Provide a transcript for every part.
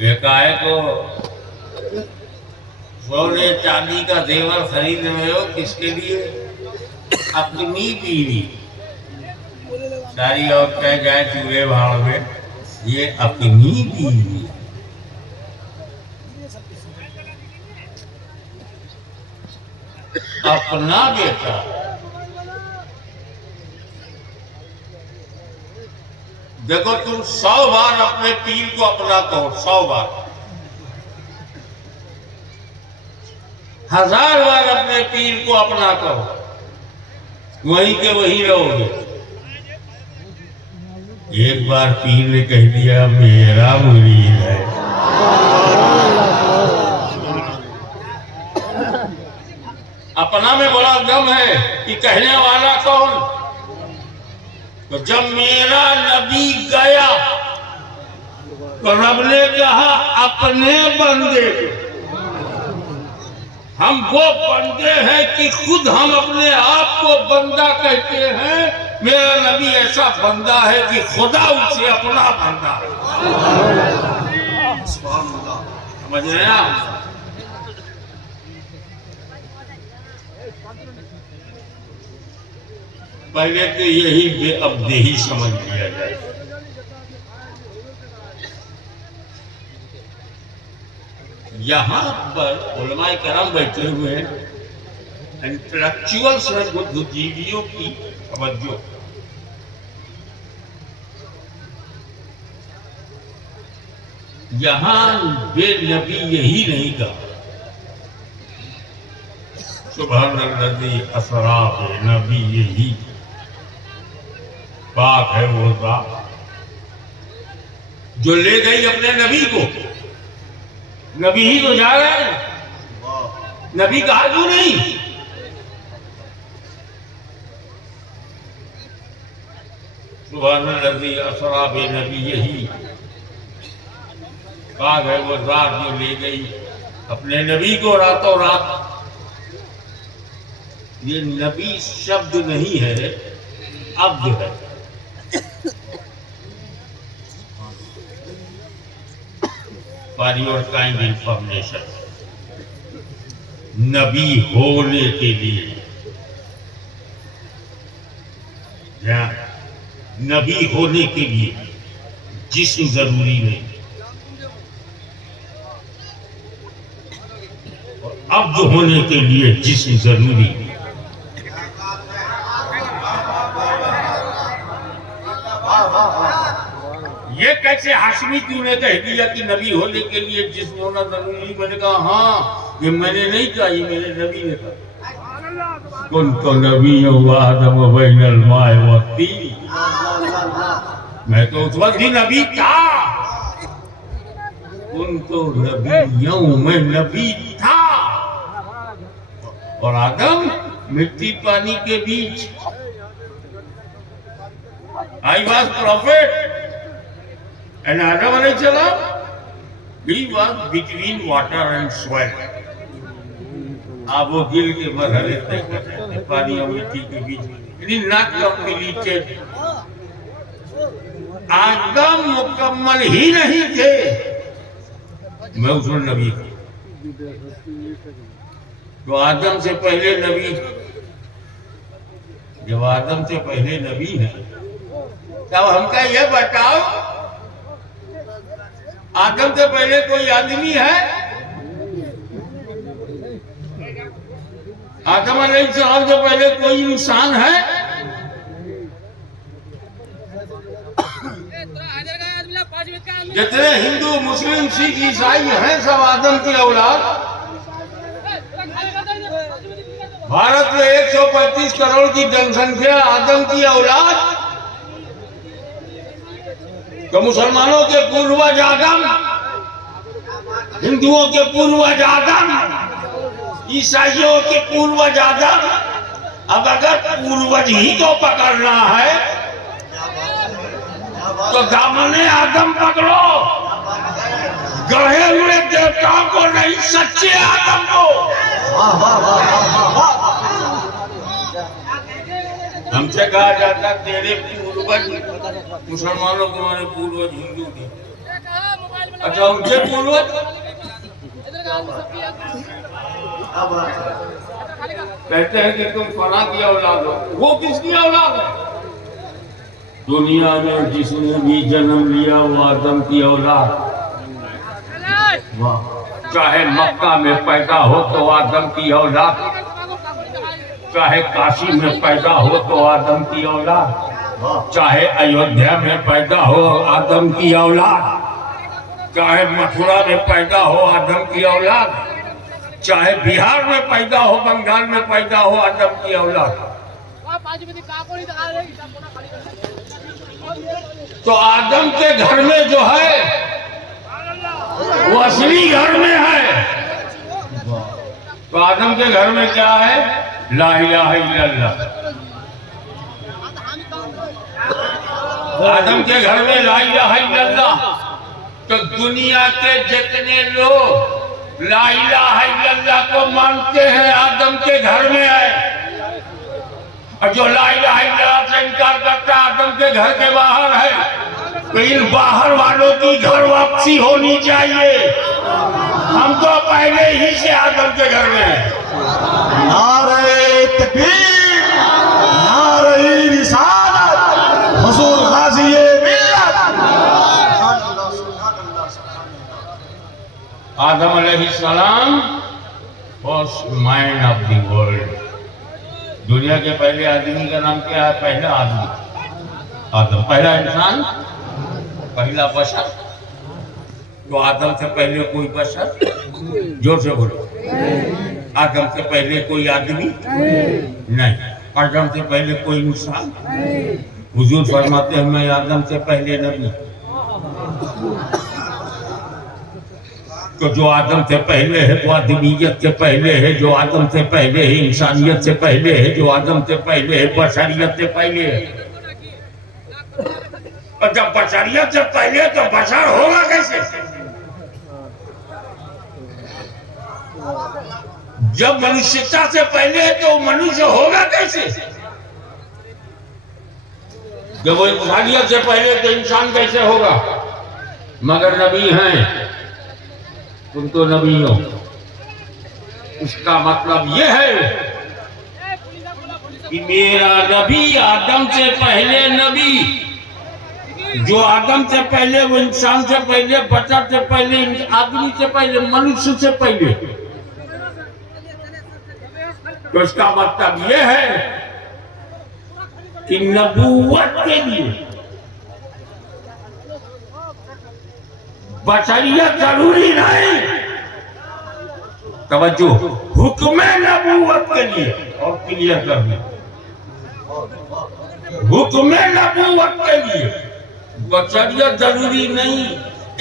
काय को सोने चांदी का जेवर खरीद रहे हो, किसके लिए? अपनी बीवी। सारी औरतें जाए चूल्हे भाड़ में, ये अपनी बीवी, अपना बेटा। देखो तुम 100 बार अपने पीर को अपना कहो, 100 बार, 1000 बार अपने पीर को अपना कहो, वहीं के वहीं रहोगे। एक बार पीर ने कह दिया मेरा मुरीद है, अपना में बड़ा दम है कि कहने वाला कौन? तो जब मेरा नबी गया तो रब ने कहा अपने बंदे, हम वो बंदे हैं कि खुद हम अपने आप को बंदा कहते हैं। मेरा नबी ऐसा बंदा है कि खुदा उसे अपना बंदा है। समझ रहे हैं आप? पहले तो यही बेअब्देही समझ लिया जाए। यहां पर उलमाए करम बैठे हुए हैं, इंटेलेक्चुअल्स हैं, बुद्धिजीवियों की तवज्जो। यहां बेनबी यही नहीं कहा सुबहानल्लाज़ी असरा बेनबी, यही बात है वो बात जो ले गई अपने नबी को। नबी ही तो जा रहे हैं, नबी कहा क्यों नहीं? सुबहानल्लाज़ी असरा बेनबी, यही बात है वो रात जो ले गई अपने नबी को रातों रात। ये नबी शब्द नहीं है, अब्द है। For your kind information, नबी होने के लिए या नबी होने के लिए जिस्म जरूरी नहीं, और अब्द होने के लिए जिस्म जरूरी। ये कैसे हाशमी तूने कह दिया कि नबी होने के लिए जिस्म होना जरूरी? मैंने कहा हाँ, ये मैंने नहीं कहा, ये मेरे नबी ने कहा। कुन तो नबी आदम बैनल माए व तीन, मैं तो उस वक्त ही नबी था। कुन तो नबी, मैं नबी था, और आदम मिट्टी पानी के बीच। I was prophet and Adam alayhi salam, he was between water and soil. आप वो गिल के मरहले तय करते हैं, पानी और मिट्टी के बीच में, not completed। आदम मुकम्मल ही नहीं थे, मैं उसमें नबी था। तो आदम से पहले नबी, जब आदम से पहले नबी है तब हमका यह बताओ आदम से पहले कोई आदमी है? आदम अलैहिस्सलाम से पहले कोई इंसान है? जितने हिंदू मुस्लिम सिख ईसाई हैं सब आदम की औलाद। भारत में 135 करोड़ की जनसंख्या आदम की औलाद। तो मुसलमानों के पूर्वज आदम, हिंदुओं के पूर्वज आदम, ईसाइयों के पूर्वज आदम। अब अगर पूर्वज ही को पकड़ना है तो दामने आदम पकड़ो, गढ़े हुए देवताओं को नहीं, सच्चे आदम को। हमसे कहा जाता तेरे पूर्वज मुसलमानों के, हमारे पूर्वज हिंदू थे। अच्छा उनके पूर्वज कहते हैं कि तुम फला की औलाद हो, वो किसकी औलाद है? दुनिया में जिसने भी जन्म लिया वो आदम की औलाद। वाह। चाहे मक्का में पैदा हो तो आदम की औलाद, चाहे काशी में पैदा हो तो आदम की औलाद, चाहे अयोध्या में पैदा हो आदम की औलाद, चाहे मथुरा में पैदा हो आदम की औलाद, चाहे बिहार में पैदा हो, बंगाल में पैदा हो आदम की औलाद। तो आदम के घर में जो है वो असली घर में है। तो आदम के घर में क्या है? ला इलाहा इल्लल्लाह। आदम के घर में ला इलाहा इल्लल्लाह। तो दुनिया के जितने लोग ला इलाहा इल्लल्लाह को मानते हैं आदम के घर में है, और जो ला इलाहा इल्लल्लाह से इनकार करता है आदम के घर के बाहर है। तो इन बाहर वालों की घर वापसी होनी चाहिए। हम तो पहले ही से आदम के घर में हैं। नारे तकबीर, नारे रिसालत, हुजूर गाज़ी मिल्लत। आदम अलैहिस्सलाम first man of the world. दुनिया के पहले आदमी का नाम क्या है? पहला आदमी आदम, पहला इंसान, पहला बशर। तो आदम से पहले कोई बशर? जोर से बोलो। आदम से पहले कोई आदमी नहीं। आदम से पहले कोई इंसान? हुजूर फरमाते हैं मैं आदम से पहले नबी। तो जो आदम से पहले है वो आदमियत से पहले है, जो आदम से पहले है इंसानियत से पहले है, जो आदम से पहले है बशरियत से पहले है। और जब बशरियत से पहले तो बशर होगा कैसे? जब मनुष्यता से पहले है तो मनुष्य होगा कैसे? जब वो इंसानियत से पहले तो इंसान कैसे होगा? मगर नबी हैं, तुम तो नबी हो। उसका मतलब यह है कि मेरा नबी आदम से पहले नबी, जो आदम से पहले, वो इंसान से पहले, बशर से पहले, आदमी से पहले, मनुष्य से पहले। तो इसका मतलब यह है कि नबूवत के लिए बशरियत जरूरी नहीं। तवज्जो, हुक्म नबूवत के लिए और क्लियर कर दिया, हुक्म नबूवत के लिए बशरियत जरूरी नहीं,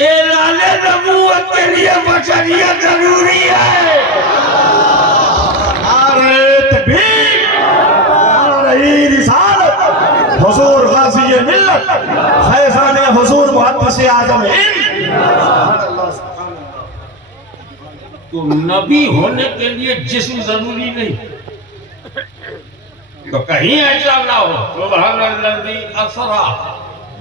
एलाने नबूवत के लिए बशरियत जरूरी है। नारे तकबीर, नारे रिसालत, हुजूर गाज़ी मिल्लत, फैज़ान हुजूर मुहद्दिस आज़म हिंद। तो नबी होने के लिए जिस्म जरूरी नहीं। तो कहीं ऐसा ना हो सुब्हानल्लज़ी असरा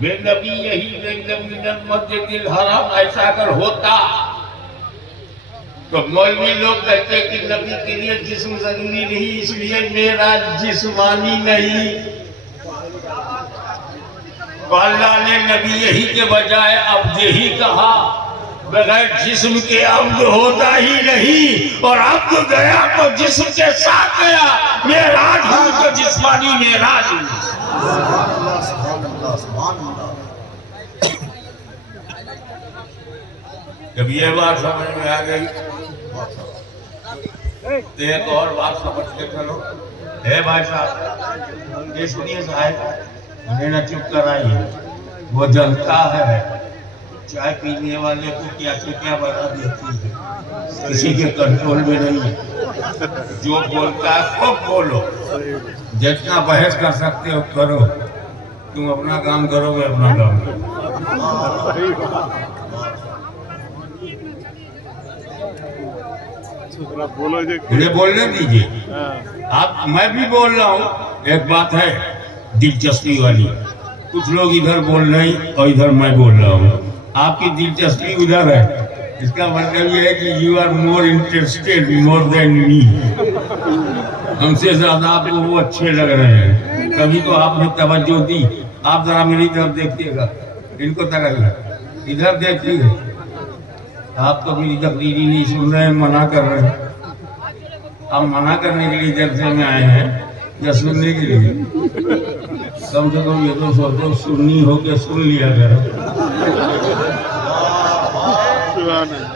बिनबीय्यही लैलन मिनल मस्जिदिल हराम, ऐसा अगर होता तो मौलवी लोग कहते कि नबी के लिए जिस्म जरूरी नहीं, इसलिए मेरा जिस्मानी नहीं। तो अल्लाह ने नबी यही के बजाय अब यही कहा, बगैर जिस्म के अब्द होता ही नहीं, और अब्द गया तो जिस्म के साथ गया। मेराज हूँ तो जिस्मानी मेराज हूँ। जब ये बात समझ में आ गई तो एक और बात समझ के चलो। हे भाई साहब, ये सुनिए साहब, उन्हें ना चुप कराइए। वो जनता है, चाय पीने वाले को क्या से क्या बना देती है, किसी के कंट्रोल में नहीं है। जो बोलता है खूब बोलो, जितना बहस कर सकते हो करो। तुम अपना काम करो, मैं अपना काम करूँ। मुझे बोलने दीजिए। आप, मैं भी बोल रहा हूँ। एक बात है दिलचस्पी वाली, कुछ लोग इधर बोल रहे हैं और इधर मैं बोल रहा हूँ। आपकी दिलचस्पी उधर है, इसका मतलब ये है कि you are more interested more than me. हमसे ज्यादा आपको वो अच्छे लग रहे हैं। कभी तो आपने तवज्जो दी। आप जरा मेरी तरफ देखिएगा, इनको तकइए, इधर देखिए। आप तो मेरी तकरीरी नहीं सुन रहे हैं, मना कर रहे हैं। आप मना करने के लिए जलसे में आए हैं या सुनने के लिए? कम से कम ये तो सोचो सुन्नी हो के सुन लिया करो।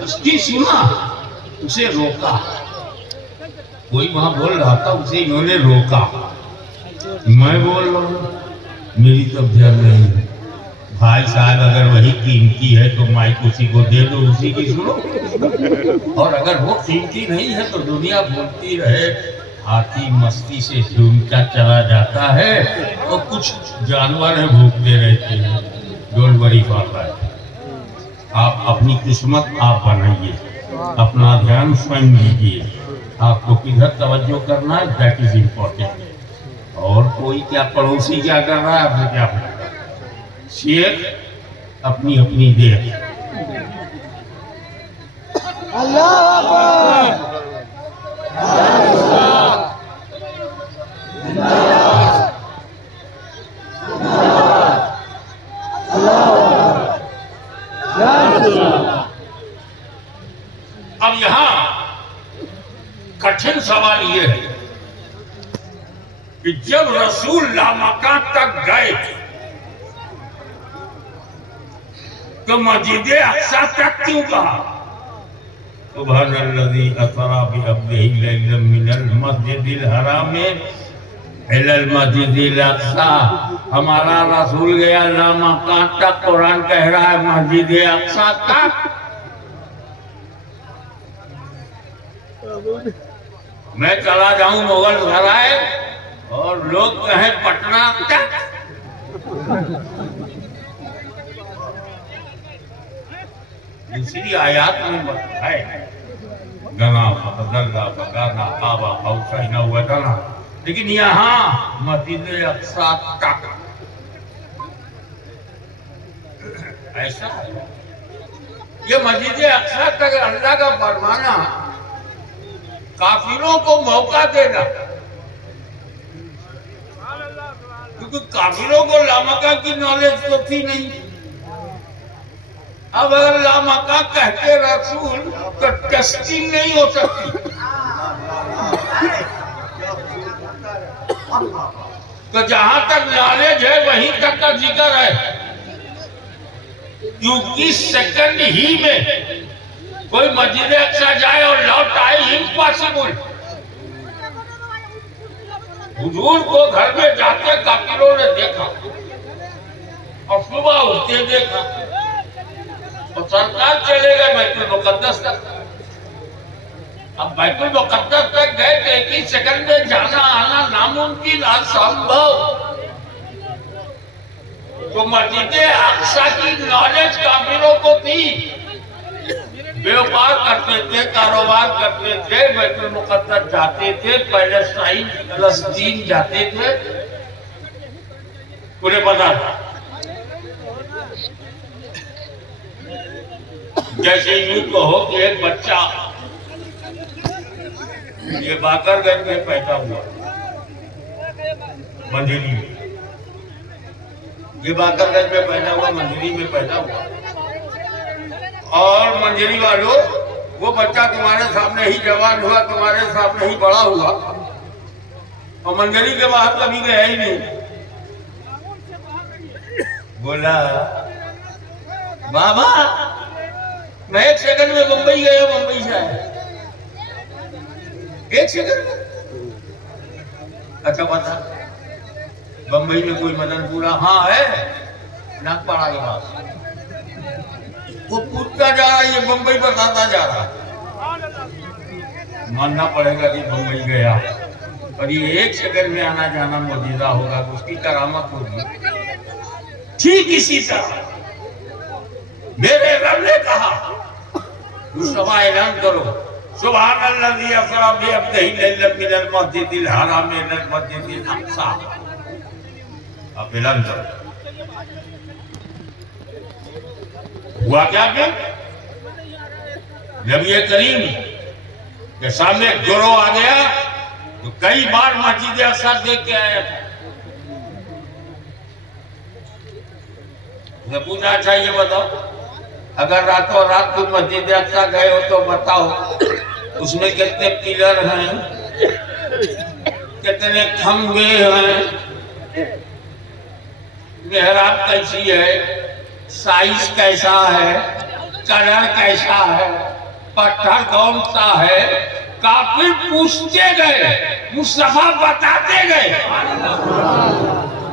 उसकी सुना, उसे रोका। कोई वहां बोल रहा था, उसे इन्होंने रोका। मैं बोल रहा हूँ, मेरी तो ध्यान नहीं है। भाई साहब अगर वही कीमती है तो माइक उसी को दे दो, उसी की सुनो। और अगर वो कीमती नहीं है तो दुनिया बोलती रहे। हाथी मस्ती से झूमता चला जाता है और कुछ जानवर है भूखते रहते हैं। Don't worry for that. आप अपनी किस्मत आप बनाइए, अपना ध्यान स्वयं दीजिए। आपको किधर तवज्जो करना है, दैट इज इम्पोर्टेंट। और कोई क्या पड़ोसी क्या कर रहा है आपसे क्या पता। शेख अपनी अपनी देख। अब यहां कठिन सवाल यह है कि जब रसूल लामका तक गए तो मस्जिद अक्सा तक क्यों कहा? सुब्हानल्लज़ी असरा बिअब्दिही लैलन मिनल मस्जिदिल हराम इलल मस्जिदिल अक्सा। हमारा रसूल गया लामका तक, कुरान कह रहा है मस्जिद अक्सा तक। मैं चला जाऊं मुगल सराय और लोग कहें पटना तक। दूसरी आयात में बताए गना फदल्ला फगाना आबा औसैना हुआ गना, लेकिन यहाँ मस्जिद अक्सा तक ऐसा है। ये मस्जिद अक्सा तक अल्लाह का फरमाना काफिरों को मौका देना, क्योंकि काफिरों को लामका की नॉलेज तो थी नहीं। अब अगर लामका कहते रसूल तो टेस्टिंग नहीं हो सकती। तो जहां तक नॉलेज है वहीं तक का जिक्र है, क्योंकि सेकंड ही में कोई मस्जिद अक्सा जाए और लौट आए इम्पॉसिबल। हुजूर को घर में जाते काफिरों ने देखा और सुबह उठते देखा और सरकार चले गए बैतुल मुकद्दस तक। अब बैतुल मुकद्दस तक गए तो एक ही सेकंड में जाना आना नामुमकिन, असंभव। तो मस्जिद अक्सा की नॉलेज काफिरों को थी। व्यापार करते थे, कारोबार करते थे, बैतुल मुकद्दस जाते थे, पैलेस्टाइन जाते थे, उन्हें पता था। जैसे यूं कहो कि एक बच्चा ये बाकरगंज में पैदा हुआ, मंदिरी में, ये बाकरगंज में पैदा हुआ, मंदिरी में पैदा हुआ। और मंजरी वालों, वो बच्चा तुम्हारे सामने ही जवान हुआ, तुम्हारे सामने ही बड़ा हुआ, और मंजरी के बाहर कभी गया ही नहीं। बोला बाबा मैं एक सेकंड में मुंबई गया, मुंबई से आया, एक सेकंड में। अच्छा बता, बंबई में कोई मदनपुरा? हाँ है, नागपाड़ा के पास। वो पूछता जा रहा, ये बंबई बताता जा रहा। मानना पड़ेगा कि बंबई गया, और ये एक सेकंड में आना जाना मौजूदा होगा, तो उसकी करामत होगी। ठीक इसी तरह मेरे रब ने कहा, ऐलान करो सुब्हानल्लज़ी असरा बिअब्दिही लैलन मिनल मस्जिदिल हराम इलल मस्जिदिल अक्सा। आप ऐलान करो। हुआ क्या कि नबी करीम के सामने गिरोह आ गया तो कई बार मस्जिद अक्सा देख के आया था। मैं पूछा, अच्छा ये बताओ, अगर रातों रात तुम मस्जिद अक्सा गए हो तो बताओ उसमें कितने पिलर हैं, कितने खंभे हैं, मेहराब कैसी है, साइज कैसा है, कलर कैसा है, पत्थर कौन सा है, काफिर पूछते गए, मुस्तफा बताते गए।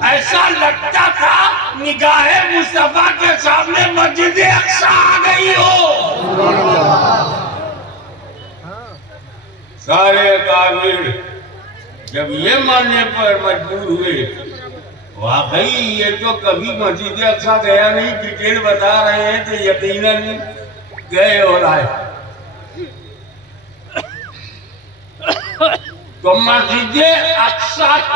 ऐसा लगता था निगाहे मुस्तफा के सामने मस्जिद अक्सा आ गई हो। सारे काफिर जब ये मानने पर मजबूर हुए, वाकई ये तो कभी मस्जिद अक्सा गया नहीं, डिटेल बता रहे हैं तो यकीनन गए और आए। तो मस्जिद अक्सा